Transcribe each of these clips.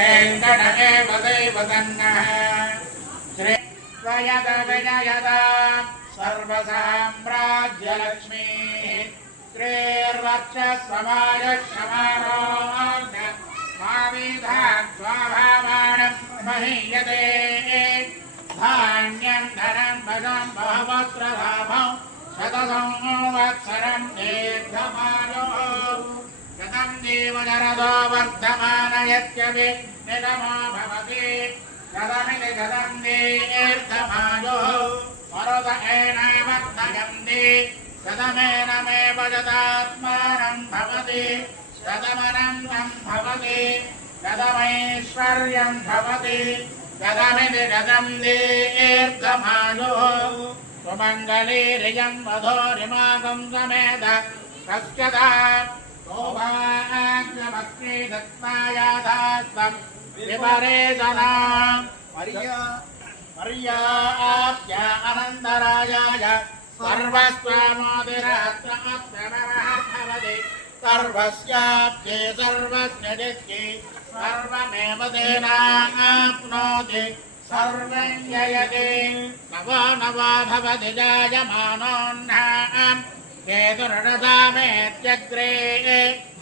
वेङ्कटमेव दैवतन्नः श्री त्वयद विजयदा सर्वसाम्राज्यलक्ष्मीः श्रीर्वक्षस्वमायक्षमारोग्य माविधान् स्वाभावाणं महीयते धान्यं धनं भजं बहुवस्त्रलाभं शतसंवत्सरं दीर्घमायुः शतं जीवनरतो वर्धमानयत्यपि निगमो भवति शतमिति शतं दीर्घमायुः मरुत एनैवर्धयन्ति शतमेनमेव शतात्मानं भवति शतमनन्तं भवति शतमैश्वर्यं भवति शतमिति शतं दीर्घमायुः सुमङ्गलीरियं वधूरिमागं समेत कस्यदा सौभाग्यमस्ति दत्तायाधास्तं विपरेशना पर्याप्य अनन्तरायाय सर्वस्वमोदिरात्रमत्रमः भवति सर्वस्याप्ये सर्वस्य दिक्खे सर्वमेव तेनाप्नोति सर्वं जयते नवो नवो भवति जायमानोऽह्नाम् केतुर्दशामेत्यग्रे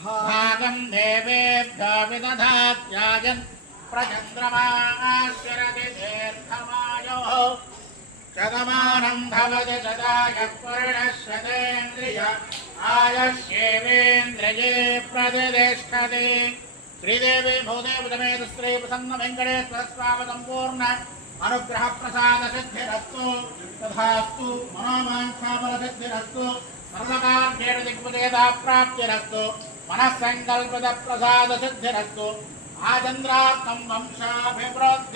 भागं देवेभ्यो विदधात्यायन् प्रचन्द्रमाश्चरति तीर्थमायोः शतमानं भवति शतायः पुरुषशतेन्द्रिय आयुष्येवेन्द्रिये प्रतिष्ठति श्रीदेवी भूदेवी समेत श्री प्रसन्न वेंकटेश्वर स्वामी संपूर्ण अनुग्रह प्रसाद सिद्धिरस्तु तथास्तु मनोवांछाफल सिद्धिरस्तु सर्वकार्येण दिग्विजयता प्राप्तिरस्तु मनः संकल्पित प्रसाद सिद्धिरस्तु आचन्द्रात्मं वंशाभिवृद्धिः